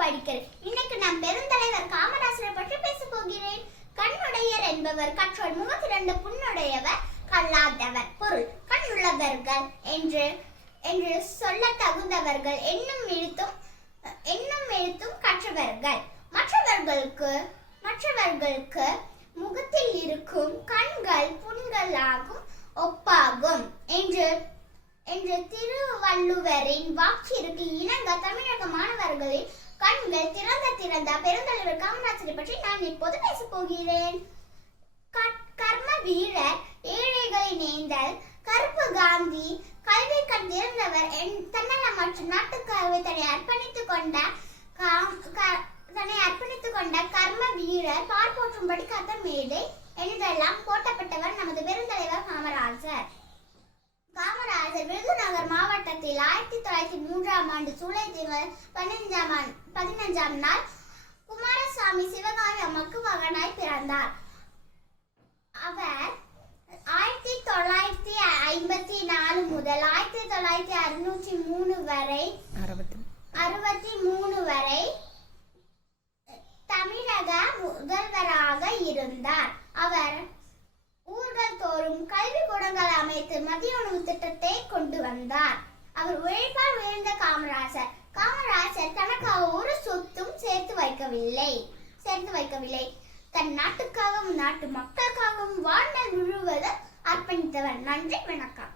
படிக்கிறேன். இன்னைக்கு நான் பெருந்தலைவர் காமராசரை பற்றி பேச போகிறேன். கண்ணுடையர் என்பவர் கற்றோர், முகத்திரண்டு புண்ணுடையவர் கல்லாதவர். பொருள்: கண்ணுள்ளவர்கள் என்று சொல்ல தகுந்தவர்கள், எண்ணும் எழுத்தும் கற்றவர்கள். மற்றவர்களுக்கு முகத்தில் இருக்கும் கண்கள் புண்களாகும் ஒப்பாகும் என்று திருவள்ளுவரின் வாக்கிற்கு இணங்க தமிழக மாணவர்களின் கண்கள் திறந்த பெருந்தலைவர் காமராசரை பற்றி நான் இப்போது பேச போகிறேன். கர்ம வீரர், ஏழைகளை நேர்ந்தல், கருப்பு காந்தி, கல்வி கண் திறந்தவர், தன்னலமற்ற நாட்டுக்காகவே தன்னை அர்ப்பணித்துக் கொண்ட கர்ம வீரர், பார்ப்போற்றும்படி கத்தர் மேடை என்றெல்லாம் போட்டப்பட்டவர் நமது பெருந்தலைவர் காமராசர். விருதுநகர் மாவட்டத்தில் 1903ஆம் ஆண்டு ஜூலை திங்கள் 15ஆம் நாள் குமாரசாமி சிவகாமி அம்மாக்கு மகனாய் பிறந்தார். அவர் 1954 முதல் 1963 வரை தமிழக முதல்வராக இருந்தார். அவர் ஊர்கள் தோறும் கல்வி கூடங்கள் அமைத்து மதிய உணவு திட்டத்தை கொண்டு வந்தார். அவர் உழைப்பால் உயர்ந்த காமராசர் தனக்காக ஒரு சொத்தும் சேர்த்து வைக்கவில்லை. தன் நாட்டுக்காகவும் நாட்டு மக்களுக்காகவும் வாழ்நாள் முழுவதும் அர்ப்பணித்தவர். நன்றி, வணக்கம்.